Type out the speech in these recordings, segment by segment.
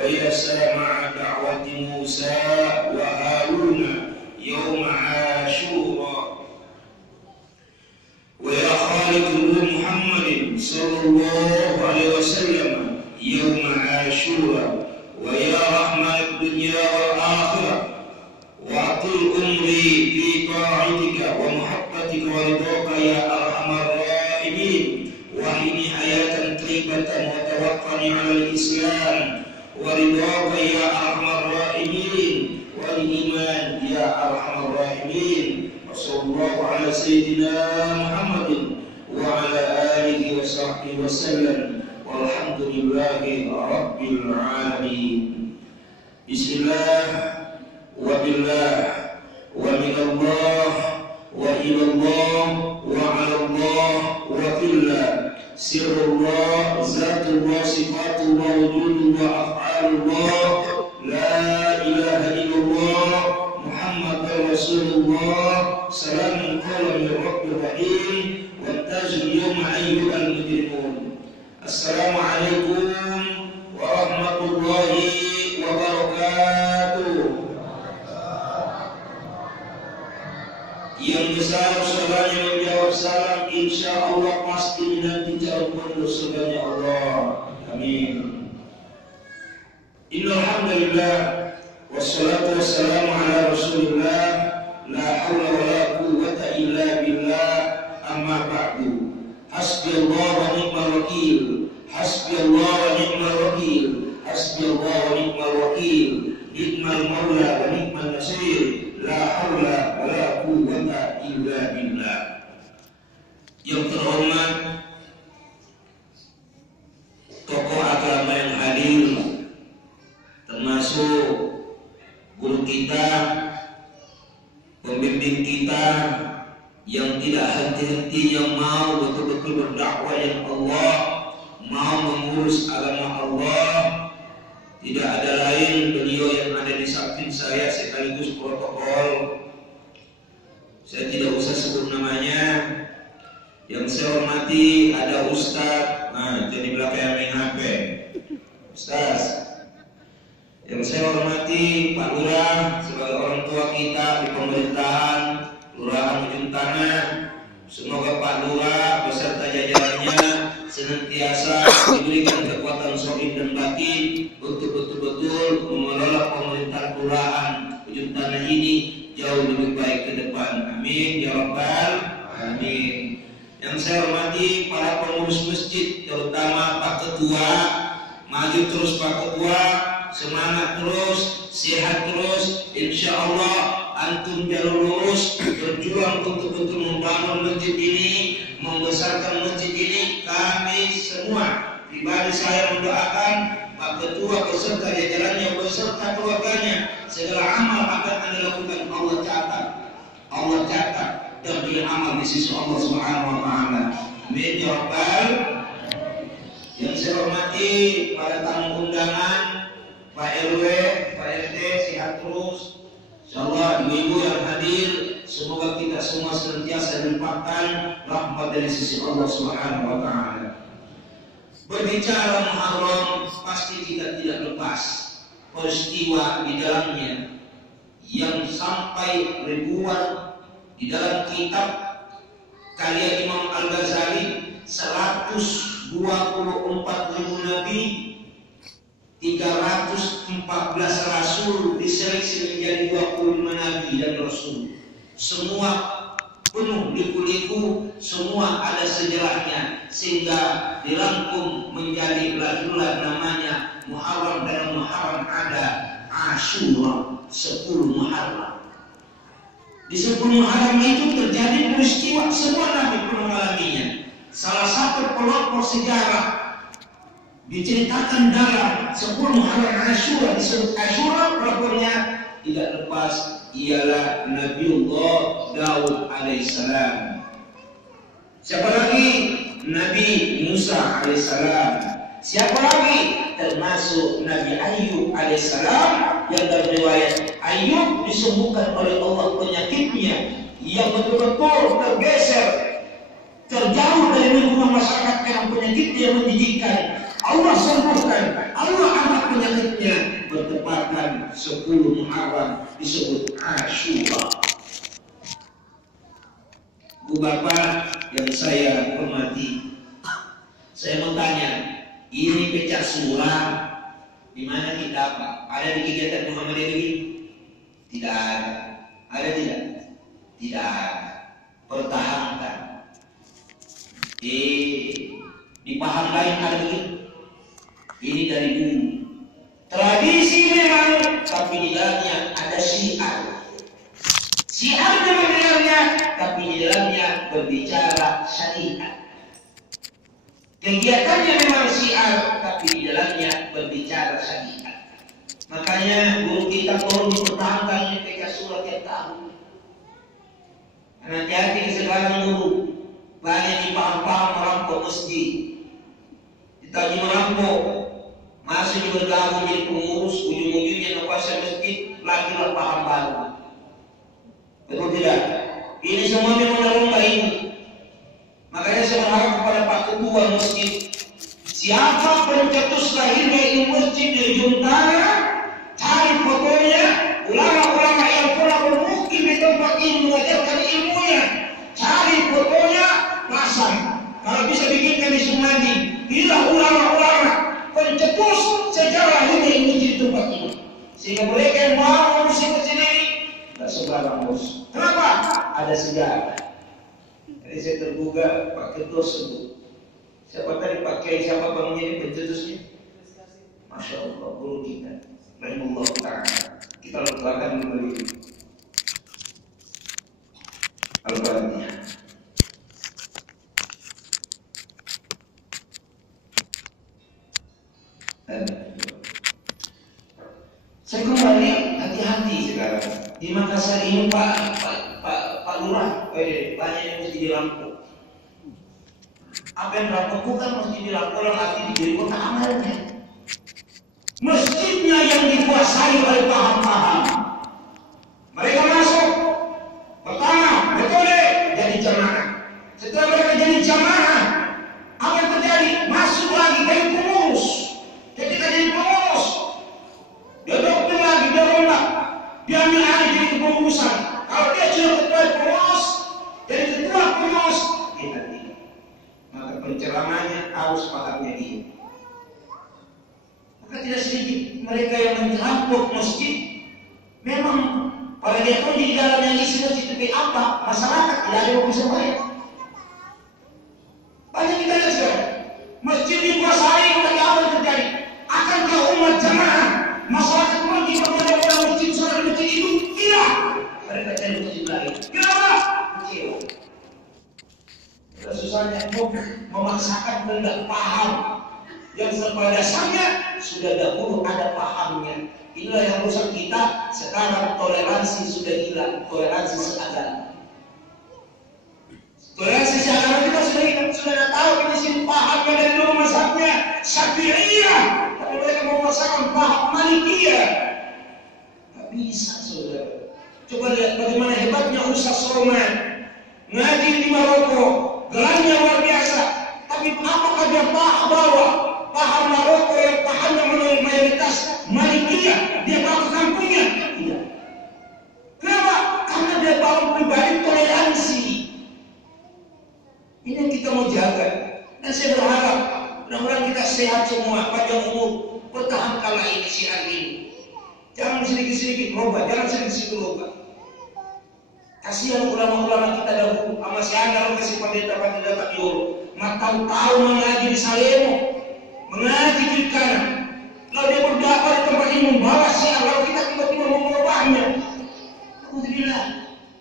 ويسر مع دعوة موسى وهارون يوم عاشوراء. ويا خالق محمد صلى الله عليه وسلم يوم عاشوراء. ويا رحمة الدنيا والآخرة وأطل أمري في طاعتك ومحبتك ورضاك يا أرحم الراحمين. وحيني حياة طيبة وتوفني على الإسلام ورضاك يا أرحم الراحمين والإيمان يا أرحم الراحمين. وصلى الله على سيدنا محمد وعلى آله وصحبه وسلم والحمد لله رب العالمين. بسم الله وبالله ومن الله وإلى الله وعلى الله وفي الله. سر الله ذات الله صفات الله وجود الله أفعال الله لا إله إلا الله محمد رسول الله. سلام قولا من رب رحيم. وامتازوا اليوم أيها المجرمون. السلام عليكم ورحمة الله wabarakatuh. Yang besar saudaranya menjawab salam, insya Allah pasti nanti jauhkan dosanya Allah. Amin. Innalhamdulillah wassalatu wassalamu ala rasulillah la hawla wa la quwwata illa billah amma ba'du. Hasbi Allah wa ni'mal wakil. Hasbi Allah wa ni'mal wakil. Hasbi Allah wa ni'mal wakil. Ni'mal maula wa ni'mal nasir. La haula wa la quwwata illa billah. Yang terhormat tokoh agama yang hadir, termasuk guru kita, pembimbing kita yang tidak henti-hentinya mau betul-betul berdakwah yang Allah, mau mengurus agama Allah. Tidak ada lain beliau yang ada di samping saya sekaligus protokol. Saya tidak usah sebut namanya. Yang saya hormati ada Ustaz, jadi belakang main HP, Ustaz. Yang saya hormati Pak Lurah sebagai orang tua kita di pemerintahan Kelurahan Ujung Tanah. Semoga Pak Lurah beserta jajarannya senantiasa diberikan kekuatan shohid dan batin untuk betul-betul mengelola pemerintahan Kelurahan Ujung Tanah ini jauh lebih baik ke depan. Amin ya rabbal alamin. Yang saya hormati para pengurus masjid, terutama Pak Ketua. Maju terus Pak Ketua, semangat terus, sehat terus, insya Allah antum jalur lurus berjuang untuk betul membangun masjid ini, membesarkan masjid ini. Kami semua pribadi saya mendoakan Pak Ketua beserta jajarannya beserta keluarganya, segala amal akan Anda lakukan Allah catat dan beramal di sisi Allah Subhanahu wa taala. Amin ya rabbal. Yang saya hormati para tamu undangan, Pak RW, Pak RT sehat terus. Insyaallah ibu-ibu yang hadir, semoga kita semua senantiasa dilimpahkan rahmat dari sisi Allah Subhanahu wa taala. Berbicara Muharram, pasti kita tidak lepas peristiwa di dalamnya yang sampai ribuan di dalam kitab karya Imam Al-Ghazali, 124.000 nabi, 314 rasul diseleksi menjadi 25 nabi dan rasul. Semua penuh liku-liku, semua ada sejarahnya sehingga dirangkum menjadi bulan namanya Muharram. Dalam Muharram ada Asyura, 10 Muharram. Di 10 Muharram itu terjadi peristiwa semua nabi pernah mengalaminya. Salah satu pelopor sejarah diceritakan dalam 10 Muharram Asyura, disebut Asyura, pelapornya tidak lepas ialah Nabiullah Daud alaihissalam. Siapa lagi? Nabi Musa alaihissalam. Siapa lagi? Termasuk Nabi Ayub alaihissalam, yang dalam riwayat Ayub disembuhkan oleh Allah penyakitnya yang betul-betul tergeser, terjauh dari lingkungan masyarakat karena penyakitnya yang menjijikkan. Allah sembuhkan, Allah angkat penyakitnya. bertepatan 10 Muharram disebut Asyura. Bu Bapak yang saya hormati, saya mau tanya, ini pecah surah di mana kita apa? Ada di kegiatan Muhammadiyah ini? Tidak ada. Ada tidak? Tidak ada. Pertahankan. Di paham lain ada begitu. Ini dari dulu. Tradisi memang, tapi di dalamnya ada syiar. Syiarnya memang, tapi di dalamnya berbicara syariat. Kegiatannya memang syiar, tapi di dalamnya berbicara syariat. Makanya guru kita tolong dipertahankan PK surat tiap tahun. Hati-hati sekarang guru, banyak dipaham-paham merampok masjid. Ditanya merampok, masih bergabung jadi pengurus, ujung-ujungnya kuasa masjid, lakilah paham baru. Betul tidak? Ini semua memang lomba ini. Makanya saya berharap kepada Pak Ketua Masjid, siapa pencetus lahirnya ini masjid di ujung tanah, cari fotonya, ulama-ulama yang pernah bermukim di tempat ini mengajarkan ilmunya, cari fotonya, pasang. Kalau bisa bikinkan di Sumadi, inilah ulama-ulama pencetus sejarah ini masjid di tempat ini. Sehingga mereka yang mau musim ke sini, tidak sembarang bos. Kenapa? Ada sejarah. Jadi saya tergugah Pak Ketua sebut. Siapa tadi pakai siapa bangunnya ini pencetusnya? Masya Allah, guru kita. Rahimullah ta'ala. Kita letakkan dulu ini. Al-Fatihah. Saya kembali hati-hati sekarang. Di Makassar ini Pak Lurah, banyak yang mesti dirampok. Apa yang dirampok bukan mesti dirampok, orang hati diberi kota amalnya. Masjidnya yang dikuasai oleh paham-paham. Mereka masuk, pertama, metode jadi jamaah. Setelah mereka jadi jamaah, apa yang terjadi? Masuk lagi jadi pengurus. Ketika jadi pengurus, dia dokter lagi, dia rombak. Dia ambil alih jadi kepengurusan. Kalau dia sudah ketua pengurus, jadi ketua pengurus, kita tidak. Maka penceramanya harus pahamnya dia. Maka tidak sedikit mereka yang merampok masjid. Memang pada dia pun di dalamnya isi masjid itu apa? Masyarakat tidak ada yang bisa bayar. Banyak kita lihat sekarang. Masjid dikuasai oleh apa yang terjadi? Akankah umat jamaah masyarakat pergi kepada masjid suara masjid itu? Tidak. Mereka cari masjid lain. Kenapa? Kecewa. Susahnya memaksakan tidak paham yang pada dasarnya sudah dahulu ada pahamnya. Inilah yang rusak kita. Sekarang toleransi sudah hilang, toleransi seagama. Toleransi seagama kita sudah hilang, sudah tahu prinsip pahamnya dari dulu mazhabnya Syafi'iyah, tapi mereka memaksakan paham Malikiyah. Tak bisa saudara. Coba lihat bagaimana hebatnya Ustaz Roman ngaji di Maroko. Gelarnya luar biasa, tapi apakah dia bawa paham Maroko yang pahamnya menurut mayoritas Malikiyah dia bawa ke kampungnya? Tidak. Kenapa? Karena dia bawa pribadi toleransi. Ini yang kita mau jaga. Dan saya berharap mudah-mudahan kita sehat semua, panjang umur, pertahankanlah ini syiar ini. Jangan sedikit-sedikit berubah, jangan sedikit-sedikit berubah. Kasihan ulama-ulama kita dahulu, sama si Anggar kasih pendeta-pendeta tak yur, tahu mengaji di Salemo, mengaji di kanan. Lalu dia berdakwah di tempat ini membawa syiar, lalu kita tiba-tiba mau merubahnya. Alhamdulillah.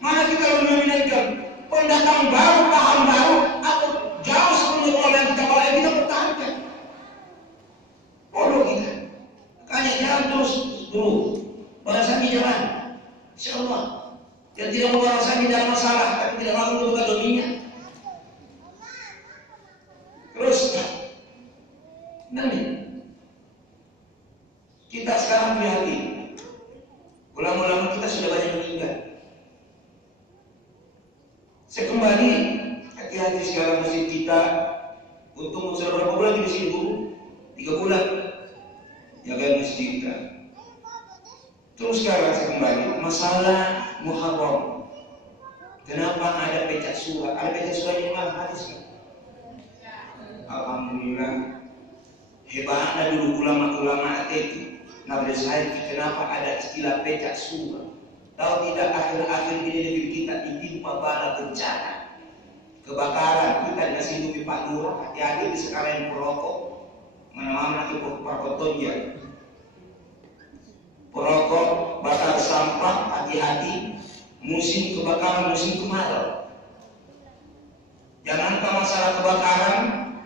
Mana kita lalu meminatkan pendatang baru, paham baru, atau jauh sebelum orang yang kita bawa, kita pertahankan. Bodoh kita. Makanya jalan terus dulu, balasannya jalan. InsyaAllah. Yang tidak mau rasanya tidak masalah, tapi tidak mau membuka dominya. Terus, nanti kita sekarang prihatin. Ulama-ulama kita sudah banyak meninggal. Saya kembali hati-hati sekarang masjid kita. Untung sudah berapa bulan di sini, Bu? 3 bulan. Jaga masjid kita. Terus sekarang saya kembali masalah Muharram. Kenapa ada pecah surah? Ada pecah surah di mana hadis kan? Alhamdulillah. Hebatnya dulu ulama-ulama itu. Nabi Said, kenapa ada istilah pecah surah? Tahu tidak, akhir-akhir ini negeri kita ditimpa bala bencana, kebakaran. Kita ngasih duit Pak Lurah, hati-hati di sekarang perokok, mana-mana itu perkotonnya. Perokok, bakar sampah, hati-hati. Musim kebakaran, musim kemarau. Jangankan masalah kebakaran,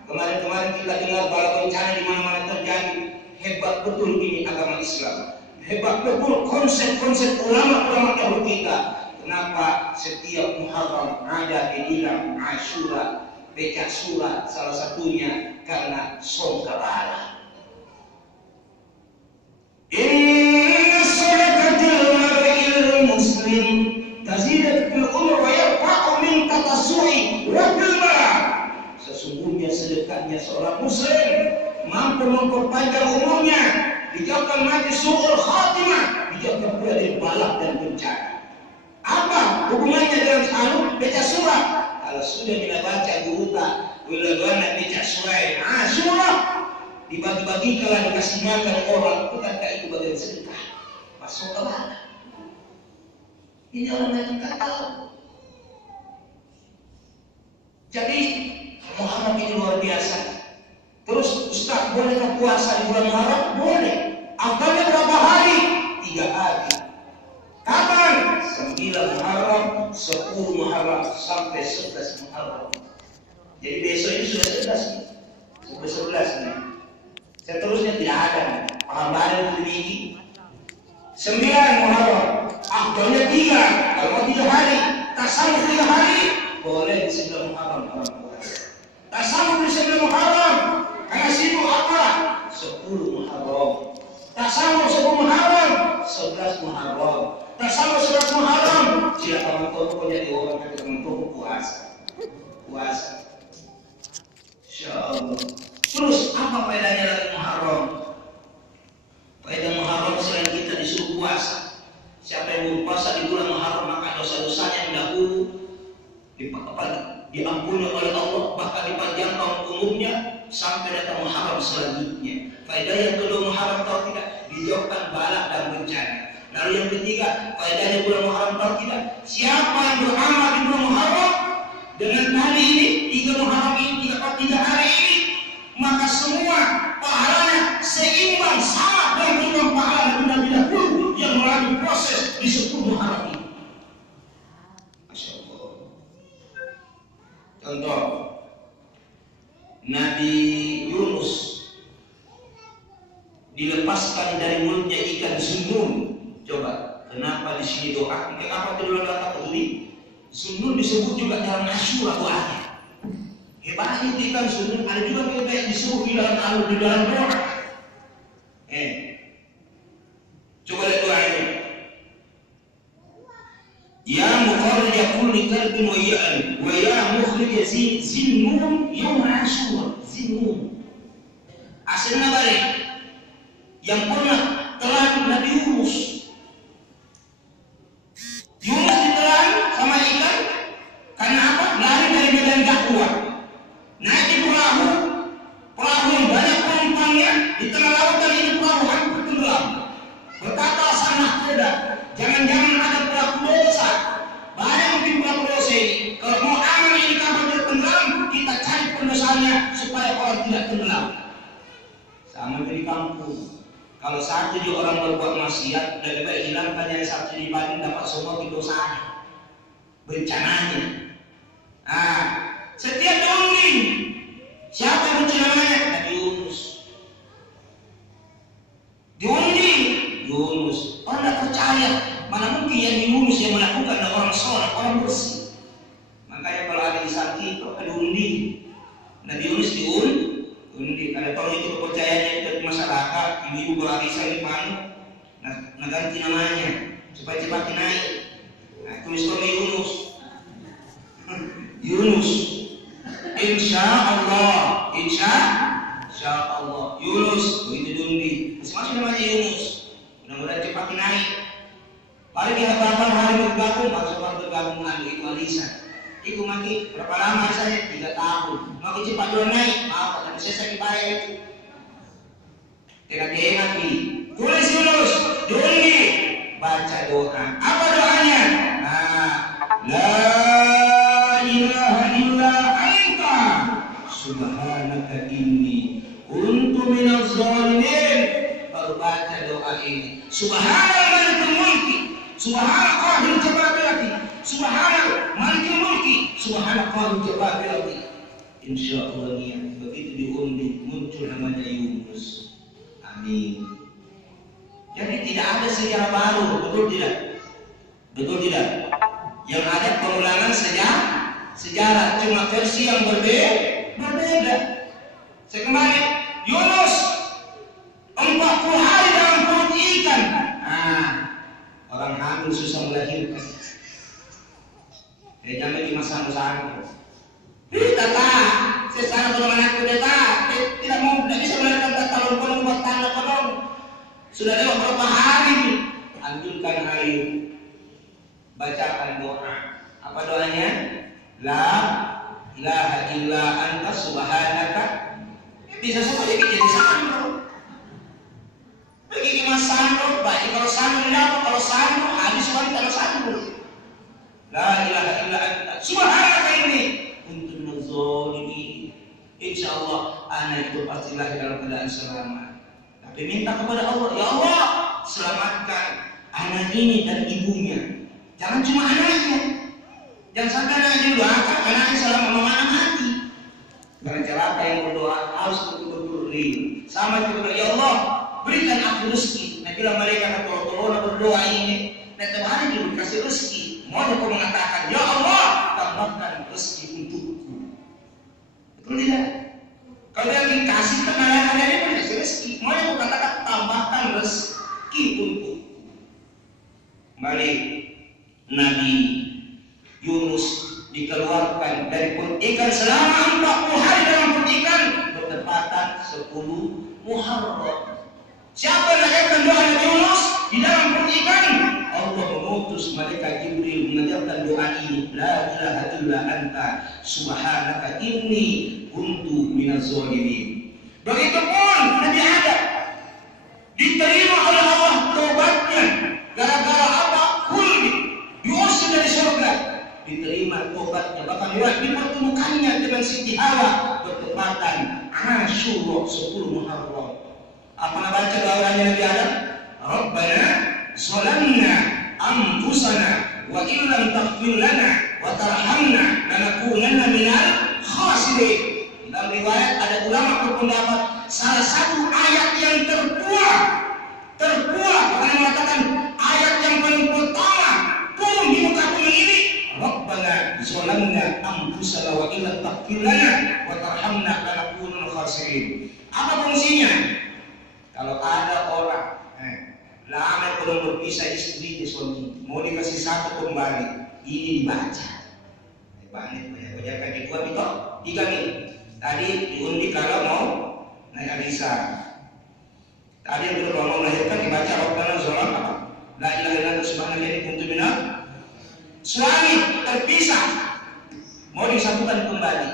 kemarin-kemarin kita dengar bala bencana di mana-mana terjadi. Hebat betul ini agama Islam. Hebat betul konsep-konsep ulama-ulama dahulu kita. Kenapa setiap Muharram ada dibilang Asyura, pecah surah, salah satunya karena songkabala. Inna salatatil mar'il muslim tazidat fil umur wa yarfa'u min tatassu'i wa fil marad. Sesungguhnya sedekahnya seorang muslim mampu memperpanjang umurnya, dijauhkan mati su'ul khatimah, dijauhkan pula dari balak dan bencana. Apa hubungannya dalam anu baca surah? Kalau sudah kita baca guru tak ulama baca surah surah dibagi-bagi kalau dikasih makan orang, bukankah itu bagian sedekah? Masuk ke mana? Ini orang yang tak tahu. Jadi Muharram ini luar biasa. Terus Ustaz, bolehkah puasa di bulan Muharram? Boleh. Akalnya berapa hari? 3 hari. Kapan? 9 Muharram, 10 Muharram, sampai 11 Muharram. Jadi besok ini sudah 11 nih. Sampai 11 nih. Seterusnya tidak ada. Pahambaran itu tinggi. 9 Muharram. Akalnya 3. Kalau 3 hari, tasawuf 3 hari, boleh di 9 Muharram orang puasa. Tasawuf di 9 Muharram. Karena sibuk apa? 10 Muharram. Tasawuf 10 Muharram, 11 Muharram. Tasawuf 11 Muharram. Siapa teman-teman jadi orang kata teman-teman puasa. Puasa. Insyaallah. Terus apa faedahnya lagi Muharram? Faedah Muharram selain kita disuruh puasa. Siapa yang berpuasa di bulan Muharram maka dosa-dosanya dahulu diampuni oleh Allah, bahkan dipanjangkan umurnya sampai datang Muharram selanjutnya. Faedah yang kedua Muharram tahu tidak? Dijauhkan balak dan bencana. Lalu yang ketiga, faedahnya bulan Muharram tahu tidak? Siapa yang beramal di bulan Muharram dengan hari ini, 3 Muharram ini, 3 hari ini, maka semua pahalanya seimbang sama dengan pahala Nabi dahulu yang melalui proses di 10 Muharram ini. Masya Allah. Contoh, Nabi Yunus dilepaskan dari mulutnya ikan Zunnun. Coba, kenapa di sini doa? Kenapa kedua kata peduli? Zunnun disebut juga dalam Asyura doanya. Hebatnya ikan Zunnun ada juga kita yang disebut di dalam doa. Coba lihat doa ini. Ya mukharrij kulli qalbin wa ya'lam wa ya mukhrij zinnun yawm Asyura. Zinnun asalnya balik yang pernah telan Nabi Yunus. Yunus ditelan sama ikan karena apa? Lari dari medan dakwah. Naik di perahu yang banyak penumpangnya di tengah lautan ini perahu hampir tenggelam. Berkata sang nahkoda, jangan-jangan ada pelaku dosa. Banyak mungkin pelaku dosa ini. Kalau mau aman ini kapal bertenggelam, kita cari pendosanya supaya orang tidak tenggelam. Sama di kampung. Kalau satu juga orang berbuat maksiat, lebih baik hilangkan yang satu di Bandung dapat semua dosanya, bencananya. Setiap diungging, siapa yang muncul namanya? Nabi Yunus. Diungging, Yunus. Orang tidak percaya, mana mungkin yang Yunus yang melakukan dan orang soleh, orang bersih. Makanya kalau ada isaki itu ada undi. Nabi Yunus undi. Ada tahu itu kepercayaannya dari masyarakat, ibu-ibu berarisan di mana, nah ganti namanya supaya cepat naik. Nah, tulis nama Yunus. Yunus. Insya Allah. Yunus. Begitu undi. Masing-masing namanya Yunus. Mudah-mudahan cepat naik. Mari kita berapa hari bergabung, masuk bergabungan itu warisan. Iku maki berapa lama saya 3 tahun. Maki cepat dulu naik, maaf tapi saya dibayar itu. Tengah-tengah pi, tulis Juli baca doa. Apa doanya? Nah, la ilaha illa anta subhanaka inni kuntu minaz zalimin. Baru baca doa ini. Subhanal malikul mulki, subhanal qahirul jabarati, subhanal malikul mulki, subhanal qahirul jabarati. Insyaallah niat begitu diundi muncul namanya Yunus. Amin. Jadi tidak ada sejarah baru, betul tidak? Betul tidak? Yang ada pengulangan sejarah cuma versi yang berbeda. Saya kembali, Yunus 40 hari dalam perut ikan. Nah, orang hamil susah melahirkan. Dia jamin di masa-masa. Tak, saya sana kalau anakku tidak mau, tidak bisa melahirkan talon kolong buat tanda kolong. Sudah lewat berapa hari, ambilkan air, bacakan doa. Apa doanya? La ilaha illa anta subhanaka. Bisa saja jadi sandro. Bagi mas sandro, baik kalau sandro dapat, kalau sandro habis wanita kalau sandro. La ilaha illa anta subhanaka ini untuk nazolimi. Insyaallah anak itu pasti lahir dalam keadaan selamat. Tapi minta kepada Allah, ya Allah selamatkan anak ini dan ibunya. Jangan cuma anaknya. Jangan sampai anaknya doakan anaknya selama mana mati. Karena celaka yang berdoa harus betul-betul real. Sama juga ya Allah berikan aku rezeki. Nah bila mereka kata berdoa ini, nanti hari juga dikasih rezeki. Mau aku mengatakan, ya Allah tambahkan rezeki untukku. Betul tidak? Kalau dia dikasih kenalan dia pun dikasih rezeki. Mau aku katakan tambahkan rezeki untukku. Kembali Nabi Yunus dikeluarkan dari perut ikan selama 40 hari dalam perut ikan bertepatan 10 Muharram. Siapa yang mengajarkan doa Nabi Yunus di dalam perut ikan? Allah mengutus malaikat Jibril mengajarkan doa ini. La ilaha illa anta subhanaka inni kuntu minaz zalimin. Begitupun Nabi Adam diterima oleh Allah taubatnya gara-gara apa? Khuldi, diusir dari surga. Diterima taubatnya, bahkan dipertemukannya dengan Siti Hawa bertepatan Asyura 10 Muharram. Apa nak baca doanya Nabi Adam? Rabbana zalamna anfusana wa illam taghfir lana wa tarhamna lanakunanna minal khasirin. Dalam riwayat ada ulama berpendapat salah satu ayat yang tertua bahkan mengatakan ayat yang paling pertama turun di muka bumi ini. Rabbana zalamna anfusana wa illam taghfir lana wa tarhamna lanakunanna khasirin. Apa fungsinya? Kalau ada orang lama belum berpisah istri di suami, mau dikasih satu kembali, ini dibaca. Banyak kan dibuat itu 3 nih. Tadi diundi kalau mau naik arisan. Tadi yang belum mau melahirkan dibaca Rabbana zalam apa? La ilaha illa anta subhanaka kuntu minaz. Suami terpisah mau disatukan kembali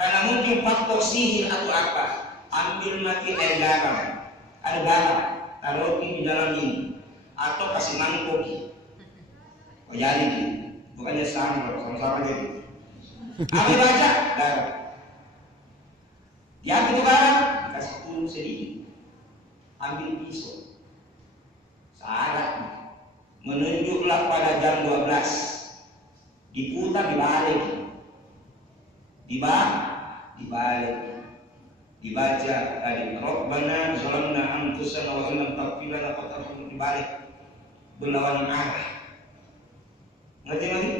karena mungkin faktor sihir atau apa. Ambil mati air garam, ada garam, taruh di dalam ini, atau kasih mangkuk. Oh jadi ini, bukannya sama-sama jadi. Ambil baca garam, dia itu garam, kasih turun sedikit, ambil pisau, syaratnya menunjuklah pada jam 12, diputar dibalik, dibaca tadi Rabbana zalamna anfusana wa illam taghfir lana wa tarhamna dibalik berlawanan arah. Ngerti lagi?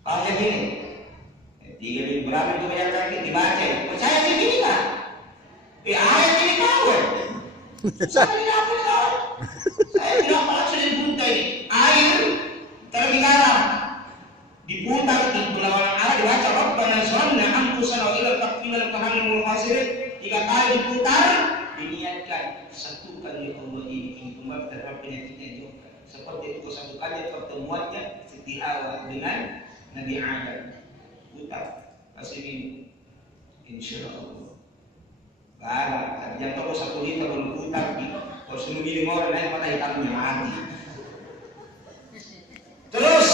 Kalau kayak gini 3 berapa itu banyak lagi dibaca. Percaya sih gini kan? Ayat ini tahu ya? Saya tidak pernah sudah dibuka ini. Air terlebih garam diputar di berlawanan arah dibaca Rabbana zalamna anfusana wa illam taghfir lana wa tarhamna 3 kali diputar diniatkan satukan di Allah ini kembali terhadap penyakitnya juga. Seperti itu satu kali pertemuannya Siti Hawa dengan Nabi Adam. Utang kasih minum, insya Allah. Barat, jangan toko 1 liter baru utang. Kalau suruh minum orang naik mata hitamnya mati. Terus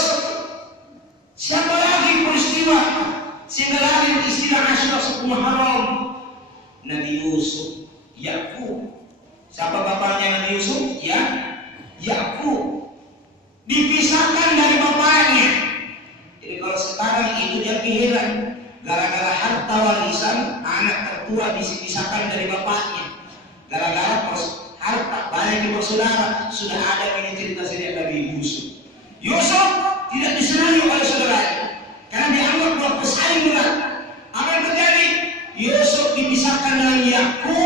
siapa lagi peristiwa sehingga lagi istilah Asyura 10 Muharram? Nabi Yusuf, Yakub. Siapa bapaknya Nabi Yusuf? Ya, Yakub. Dipisahkan dari bapaknya. Jadi kalau sekarang itu dia kehilangan gara-gara harta warisan, anak tertua dipisahkan dari bapaknya. Gara-gara harta banyak bersaudara, sudah ada yang cerita sejak Nabi Yusuf. Yusuf tidak disenangi oleh saudaranya karena dianggap buat pesaing berat. Apa yang terjadi? Yusuf dipisahkan dengan Yakub.